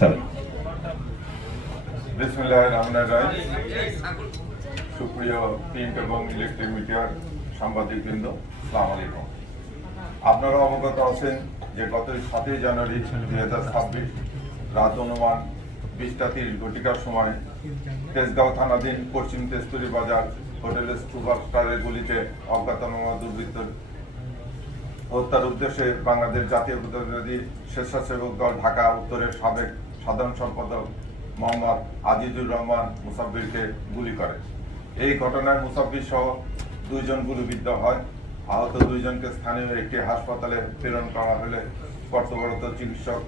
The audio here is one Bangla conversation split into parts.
স্যার। বিসমিল্লাহির রহমানির রহিম। সুপ্রিয় প্রিন্ট এবং ইলেকট্রিক মিডিয়ার সাংবাদিকবৃন্দ, আসসালামু আলাইকুম। আপনারা অবগত আছেন যে গত 7ই জানুয়ারি 2026 রাত অনুমান 20:30 সময় তেজগাঁও থানাধীন পশ্চিম তেজতুরি বাজার হোটেলের সুপারস্টারের গুলিতে অজ্ঞাতনামা দুর্বৃত্তর হত্যার উদ্দেশ্যে বাংলাদেশ জাতীয়তাবাদী স্বেচ্ছাসেবক দল ঢাকা উত্তরের সাবেক সাধারণ সম্পাদক মোহাম্মদ আজিজুর রহমান মুসাব্বিরকে গুলি করে। এই ঘটনায় মুসাব্বির সহ 2 জন গুলিবিদ্ধ হয়। আহত 2 জনকে স্থানীয় একটি হাসপাতালে প্রেরণ করা হলে কর্তব্যরত চিকিৎসক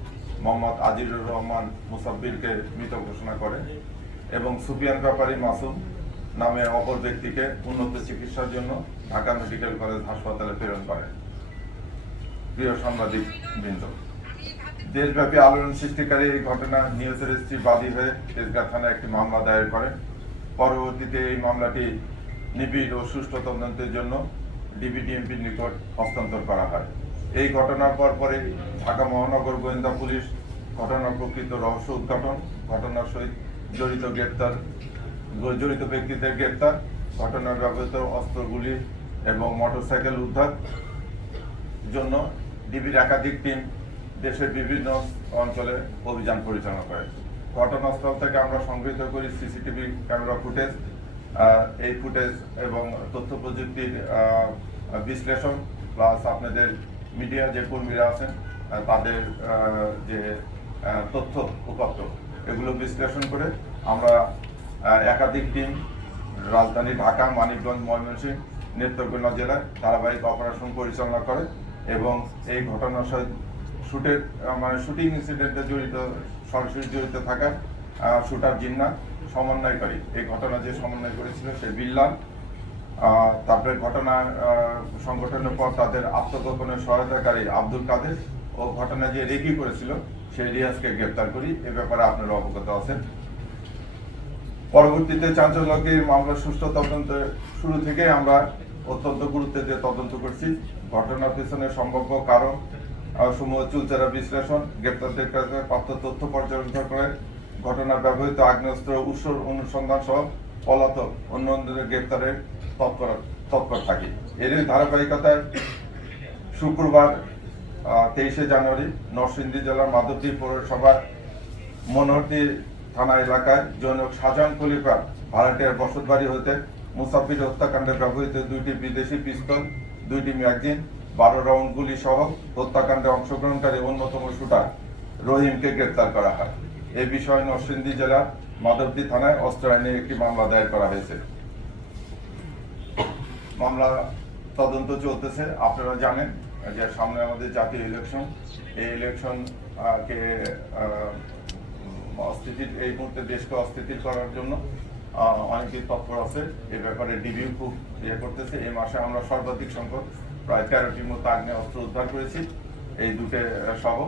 মোহাম্মদ আজিজুর রহমান মুসাব্বিরকে মৃত ঘোষণা করে এবং সুফিয়ান ব্যাপারী মাসুম নামে অপর ব্যক্তিকে উন্নত চিকিৎসার জন্য ঢাকা মেডিকেল কলেজ হাসপাতালে প্রেরণ করে। প্রিয় সাংবাদিক বৃন্দ, দেশব্যাপী আলোড়ন সৃষ্টিকারী এই ঘটনা নিহতের স্ত্রী বাদী হয়ে তেজগাঁ থানায় একটি মামলা দায়ের করেন। পরবর্তীতে এই মামলাটি নিবিড় ও সুষ্ঠু তদন্তের জন্য ডিবিডিএমপির নিকট হস্তান্তর করা হয়। এই ঘটনার পরে ঢাকা মহানগর গোয়েন্দা পুলিশ ঘটনার প্রকৃত রহস্য উদ্ঘাটন, ঘটনার সহিত জড়িত ব্যক্তিদের গ্রেপ্তার, ঘটনার ব্যবহৃত অস্ত্রগুলি এবং মোটরসাইকেল উদ্ধার জন্য ডিবির একাধিক টিম দেশের বিভিন্ন অঞ্চলে অভিযান পরিচালনা করে। ঘটনাস্থল থেকে আমরা সংগৃহীত করি সিসিটিভি ক্যামেরা ফুটেজ। এই ফুটেজ এবং তথ্য প্রযুক্তির বিশ্লেষণ প্লাস আপনাদের মিডিয়া যে কর্মীরা আছেন তাদের যে তথ্য উপাত্ত এগুলো বিশ্লেষণ করে আমরা একাধিক টিম রাজধানী ঢাকা, মানিকগঞ্জ, ময়মনসিংহ, নেত্রকোনা জেলায় ধারাবাহিক অপারেশন পরিচালনা করে এবং এই ঘটনার সাথে শুটিং ইনসিডেন্টে সরাসরি জড়িত থাকা শুটার জিন্না সমন্বয়কারী, এই ঘটনা যে সমন্বয় করেছিল সে বিল্লাল, তারপরে ঘটনা সংগঠনের পর তাদের আত্মগোপনের সহায়তাকারী আব্দুল কাদের ও ঘটনা যে রেকি করেছিল সেই রিয়াজকে গ্রেপ্তার করি। এ ব্যাপারে আপনারা অবগত আছেন। পরবর্তীতে চাঞ্চল্যকর মামলার সুষ্ঠু তদন্ত শুরু থেকে আমরা অত্যন্ত গুরুত্ব দিয়ে তদন্ত করছি। ঘটনার পিছনে সম্ভাব্য কারণ সমূহ চুলচেরা বিশ্লেষণ, গ্রেপ্তারদের কাছে প্রাপ্ত তথ্য পর্যালোচনা করে ঘটনার ব্যবহৃত আগ্নেয়াস্ত্র উৎস অনুসন্ধান সহ পলাতক অন্যদের গ্রেপ্তারের তৎপর থাকি। এরই ধারাবাহিকতায় শুক্রবার 23শে জানুয়ারি নরসিংদী জেলার মাধবদী পৌরসভার মনোহরদী থানা এলাকায় জনক শাহজাহান খলিফার ভাড়াটিয়ার বসতবাড়ি হতে মুসাফির হত্যাকাণ্ডে ব্যবহৃত 2টি বিদেশি পিস্তল, 2টি ম্যাগাজিন, 12 রাউন্ড গুলি সহ হত্যাকাণ্ডে অংশগ্রহণকারী অন্যতম শুটার রহিমকে গ্রেপ্তার করা হয়। এ বিষয়ে নরসিংদী জেলার মাধবদী থানায় অস্ত্র আইনে একটি মামলা দায়ের করা হয়েছে। মামলা তদন্ত চলতেছে। আপনারা জানেন যে সামনে আমাদের জাতীয় ইলেকশন, এই ইলেকশন কে এই মুহূর্তে দেশকে অস্থিতিশীল করার জন্য অনেকেই তৎপর আছে। এ ব্যাপারে ডিবিও খুব করতেছে। এই মাসে আমরা সর্বাধিক সংখ্যক প্রায় 13টির মতো আগ্নেয়াস্ত্র উদ্ধার করেছি, এই দুটো সহ,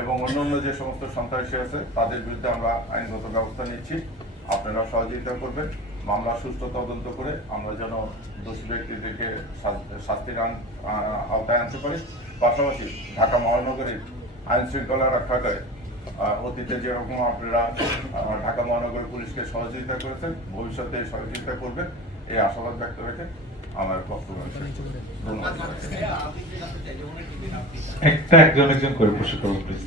এবং অন্যান্য যে সমস্ত সন্ত্রাসী আছে তাদের বিরুদ্ধে আমরা আইনগত ব্যবস্থা নিচ্ছি। আপনারা সহযোগিতা করবেন মামলা সুষ্ঠু তদন্ত করে আমরা যেন দোষী ব্যক্তিদেরকে শাস্তির আওতায় আনতে পারি। পাশাপাশি ঢাকা মহানগরীর আইন শৃঙ্খলা রক্ষাকারী অতীতে যেরকম আপনারা ঢাকা মহানগর পুলিশকে সহযোগিতা করেছেন, ভবিষ্যতে সহযোগিতা করবেন এই আশাবাদ ব্যক্ত রেখে আমার বক্তব্য ধন্যবাদ। একজন করে প্রশ্ন করুন প্লিজ।